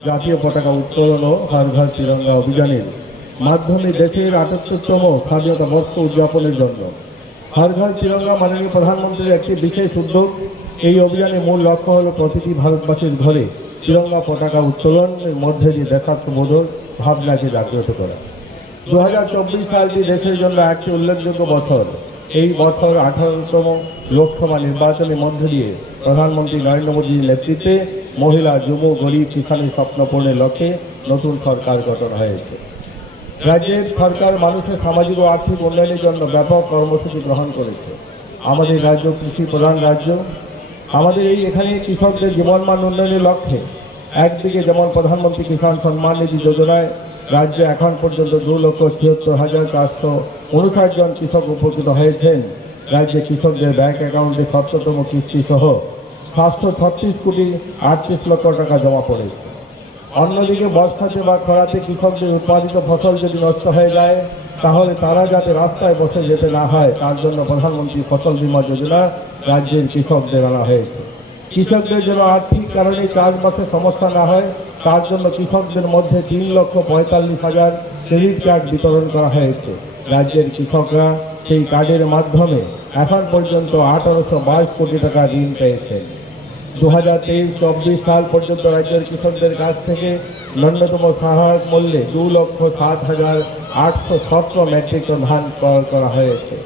জাতীয় পতাকা উত্তোলন ও হর ঘর তিরঙ্গা অভিযানের মাধ্যমে দেশের আটাত্তরতম স্বাধীনতা বর্ষ উদযাপনের জন্য হর ঘর তিরঙ্গা মাননীয় প্রধানমন্ত্রীর একটি বিশেষ উদ্যোগ। এই অভিযানের মূল লক্ষ্য হল প্রতিটি ভারতবাসীর ঘরে তিরঙ্গা পতাকা উত্তোলনের মধ্যে দিয়ে দেশাত্মবোধক ভাবনাকে জাগ্রত করা। দু হাজার চব্বিশ সালটি দেশের জন্য একটি উল্লেখযোগ্য বছর। এই বছর আঠারোতম লোকসভা নির্বাচনের মধ্যে দিয়ে প্রধানমন্ত্রী নরেন্দ্র মোদীর নেতৃত্বে মহিলা যুব, গরিব কিষাণের স্বপ্ন পূরণের লক্ষ্যে নতুন সরকার গঠন হয়েছে। রাজ্যের সরকার মানুষের সামাজিক ও আর্থিক উন্নয়নের জন্য ব্যাপক কর্মসূচি গ্রহণ করেছে। আমাদের রাজ্য কৃষি প্রধান রাজ্য। আমাদের এই এখানে কৃষকদের জীবনমান উন্নয়নের লক্ষ্যে একদিকে যেমন প্রধানমন্ত্রী কিষাণ সম্মান নিধি যোজনায় রাজ্যে এখন পর্যন্ত দু লক্ষ ছিয়াত্তর হাজার চারশো উনষাট জন কৃষক উপকৃত হয়েছেন। রাজ্যে কৃষকদের ব্যাংক অ্যাকাউন্টে সপ্ততম কিস্তি সহ সাতশো ছত্রিশ কোটি আটত্রিশ লক্ষ টাকা জমা পড়েছে অন্যদিকে বর্ষাতে বা খরাতে কৃষকদের উৎপাদিত ফসল যদি নষ্ট হয়ে যায়, তাহলে তারা যাতে রাস্তায় বসে যেতে না হয়, তার জন্য প্রধানমন্ত্রী ফসল বীমা যোজনা রাজ্যের কৃষকদের আনা হয়েছে। কৃষকদের যেন আর্থিক কারণে চাষবাসে সমস্যা না হয়, তার জন্য কৃষকদের মধ্যে তিন লক্ষ পঁয়তাল্লিশ হাজার ক্রেডিট কার্ড বিতরণ করা হয়েছে। রাজ্যের কৃষকরা সেই কার্ডের মাধ্যমে এখন পর্যন্ত আঠারোশো বাইশ কোটি টাকা ঋণ পেয়েছেন। দু হাজার তেইশ, চব্বিশ সাল পর্যন্ত রাজ্যের কৃষকদের কাছ থেকে ন্যূনতম সহায়ক মূল্যে দু লক্ষ সাত হাজার আটশো সতেরো মেট্রিক টন ধান ক্রয় করা হয়েছে।